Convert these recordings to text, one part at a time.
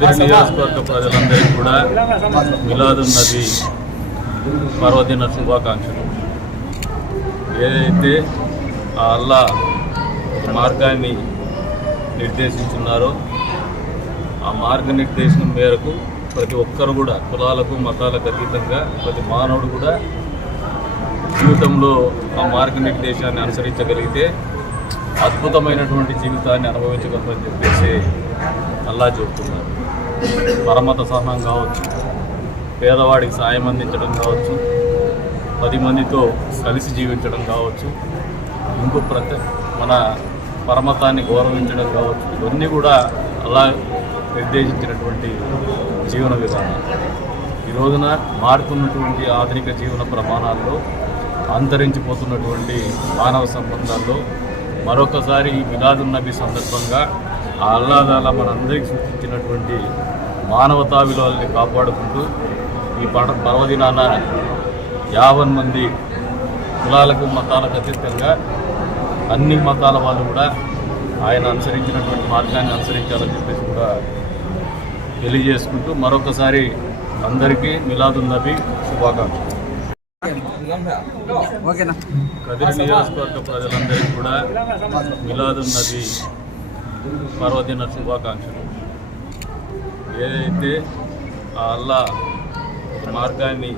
నియోజకవర్గ ప్రజలందరికీ కూడా మిలాదున్ నబీ పర్వదిన శుభాకాంక్షలు. ఏదైతే ఆ అల్లా మార్గాన్ని నిర్దేశించున్నారో ఆ మార్గనిర్దేశం మేరకు ప్రతి ఒక్కరు కూడా కులాలకు మతాలకు అతీతంగా ప్రతి మానవుడు కూడా జీవితంలో ఆ మార్గనిర్దేశాన్ని అనుసరించగలిగితే అద్భుతమైనటువంటి జీవితాన్ని అనుభవించగలరని చెప్పేసి అల్లా చెబుతున్నారు. పరమత సహనం కావచ్చు పేదవాడికి సాయం అందించడం కావచ్చు పది మందితో కలిసి జీవించడం కావచ్చు ఇంకో ప్రతి మన పరమతాన్ని గౌరవించడం కావచ్చు ఇవన్నీ కూడా అలా నిర్దేశించినటువంటి జీవన విధానం ఈ రోజున మారుతున్నటువంటి ఆధునిక జీవన ప్రమాణాల్లో అంతరించిపోతున్నటువంటి మానవ సంబంధాల్లో మరొకసారి ఈ మిలాదున్ నబీ సందర్భంగా ఆ అల్లాదాల మనందరికీ సూచించినటువంటి మానవతా విలువల్ని కాపాడుకుంటూ ఈ పడ పర్వదినాన యావన్ మంది కులాలకు మతాలకు అతీతంగా అన్ని మతాల వాళ్ళు కూడా ఆయన అనుసరించినటువంటి మార్గాన్ని అనుసరించాలని చెప్పేసి కూడా తెలియజేసుకుంటూ మరొకసారి అందరికీ మిలాదున్ నబీ శుభాకాంక్షలు. ఓకేనా? కదిరి నియోజకవర్గ ప్రజలందరికీ కూడా మిలాదున్నది పర్వదిన శుభాకాంక్షలు. ఏదైతే ఆ అల్లా మార్గాన్ని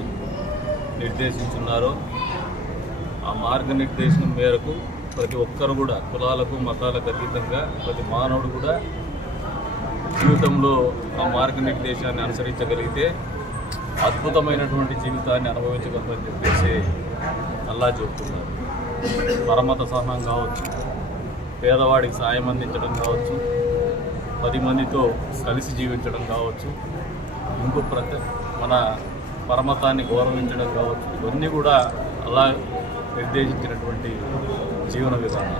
నిర్దేశించున్నారో ఆ మార్గనిర్దేశం మేరకు ప్రతి ఒక్కరు కూడా కులాలకు మతాలకు అతీతంగా ప్రతి మానవుడు కూడా జీవితంలో ఆ మార్గనిర్దేశాన్ని అనుసరించగలిగితే అద్భుతమైనటువంటి జీవితాన్ని అనుభవించగలరని చెప్పేసి అల్లా చెబుతున్నారు. పరమత సహనం కావచ్చు పేదవాడికి సాయం అందించడం కావచ్చు పది మందితో కలిసి జీవించడం కావచ్చు ఇంకో ప్రతి మన పరమతాన్ని గౌరవించడం కావచ్చు ఇవన్నీ కూడా అలా నిర్దేశించినటువంటి జీవన విధానం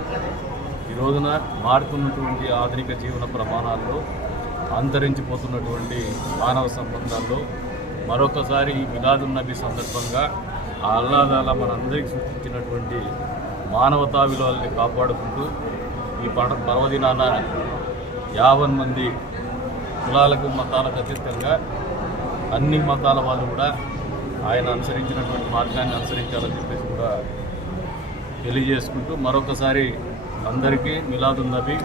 ఈ రోజున మారుతున్నటువంటి ఆధునిక జీవన ప్రమాణాల్లో అంతరించిపోతున్నటువంటి మానవ సంబంధాల్లో మరొకసారి ఈ మిలాదున్ నబీ సందర్భంగా ఆ అల్లాదాల మనందరికీ సూచించినటువంటి మానవతా విలువల్ని కాపాడుకుంటూ ఈ పడ పర్వదినాన యావన్ మంది కులాలకు మతాలకు అతీతంగా అన్ని మతాల వాళ్ళు కూడా ఆయన అనుసరించినటువంటి మార్గాన్ని అనుసరించాలని చెప్పేసి కూడా తెలియజేసుకుంటూ మరొకసారి అందరికీ మిలాదున్నబీ